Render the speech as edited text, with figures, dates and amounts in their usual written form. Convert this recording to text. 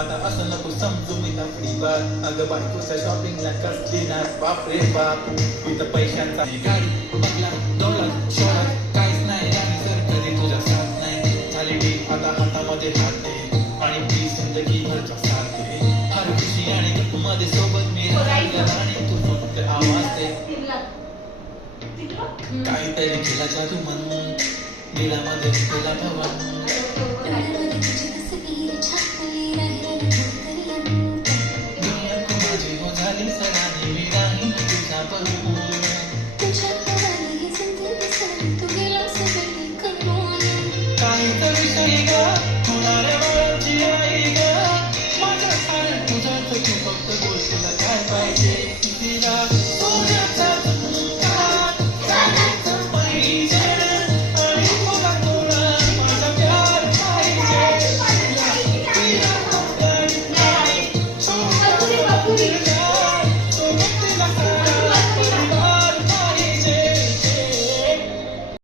आता असं नको समजू मी तपडी बार अगं बायकोच्या शॉपिंगला कसली ना बाप रे बाप इथं पैशांचा गाडी बंगला दौलत शोहरत काहीच नाही आणि जर कधी तुझ्या साथ नाही झाली डी आता हातामध्ये राहते आणि ती जिंदगी भरच्या सारखे हर खुशी आणि मध्ये सोबत मी राहिला आणि तू फक्त आवाज दे काहीतरी केला जादू म्हणून दिलामध्ये केला ठेवा